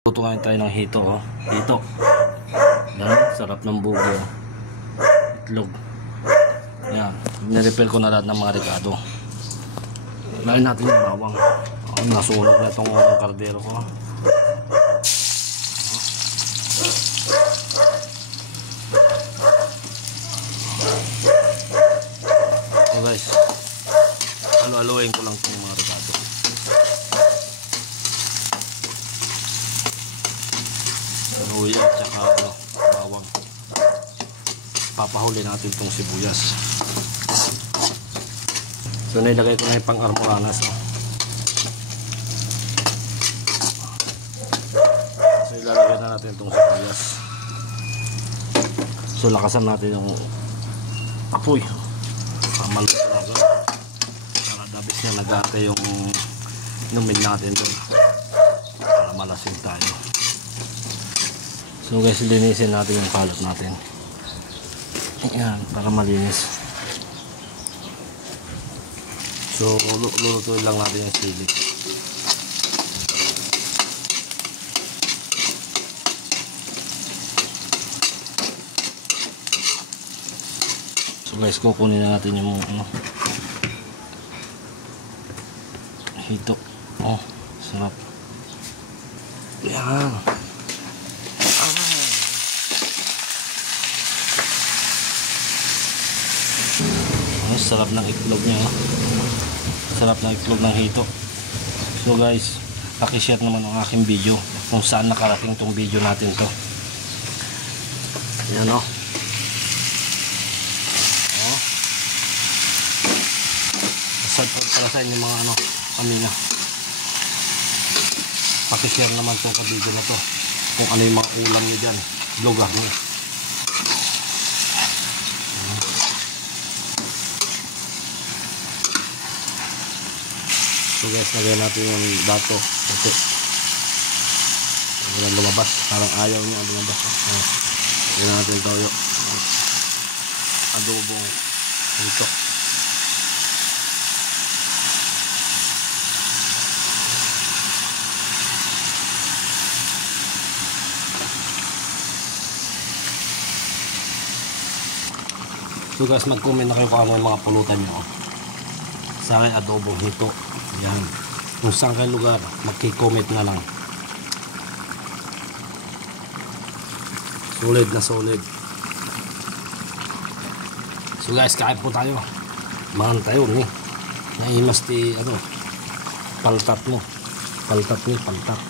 Tutukain tayo ng hito, oh. Hito. Yan, sarap ng bugo. Itlog. Yan, nirepel ko na lahat ng mga rekado. Lagyan natin yung bawang. Oh, nasunog na itong kardero ko. So guys, halu-haluin ko lang itong mga rekado. Sibuyas at saka bawang. Papahuli natin itong sibuyas. So nilagay ko na yung pang-armoranas, oh. So ilalagay na natin itong sibuyas. So lakasan natin yung apoy para maluto na agad, para dabis niya nagate yung inumin natin doon, para malasing tayo. So guys, linisin natin yung kalot natin. Ayan, para malinis. So lulutuin lang natin yung sili. So guys, kukunin na natin yung hito. Oh, sarap. Ayan. Sarap ng itlog niya, oh. Sarap ng itlog ng hito. So guys, paki-share naman ang aking video kung saan nakarating tong video natin to. Ayan, oh. Oh. Asad para sa inyo mga kamina. Paki-share naman tong video na to kung ano yung mga ulam niyo dyan, vlogger niyo. So guys, lagyan natin yung dato. Kasi walang lumabas. Parang ayaw niya lumabas. Lagyan natin yung toyo. Adobong hito. So guys, mag-comment na kayo kung ano yung mga pulutan nyo sa akin adobong hito. Yan. Kung saan kayo lugar, magki-comment na lang. Solid na solid. So guys, kain po tayo. Mahan tayo ni. Naimas ti paltat mo. Paltat ni paltat.